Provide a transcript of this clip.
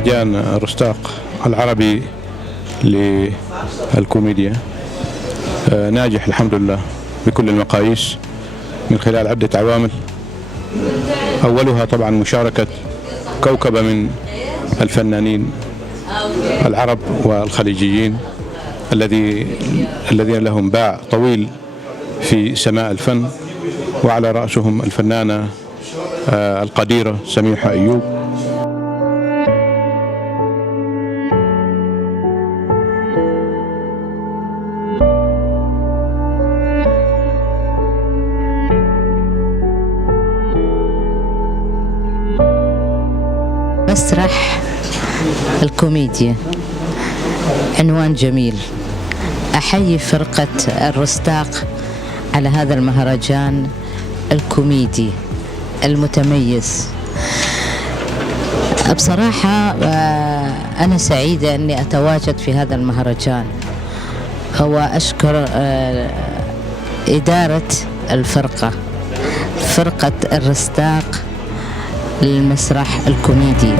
مهرجان رستاق العربي للكوميديا ناجح الحمد لله بكل المقاييس من خلال عدة عوامل، أولها طبعا مشاركة كوكبة من الفنانين العرب والخليجيين الذين لهم باع طويل في سماء الفن، وعلى رأسهم الفنانة القديرة سميحة أيوب. مسرح الكوميديا عنوان جميل. أحيي فرقة الرستاق على هذا المهرجان الكوميدي المتميز. بصراحة أنا سعيدة أني أتواجد في هذا المهرجان، وأشكر إدارة فرقة الرستاق للمسرح الكوميدي.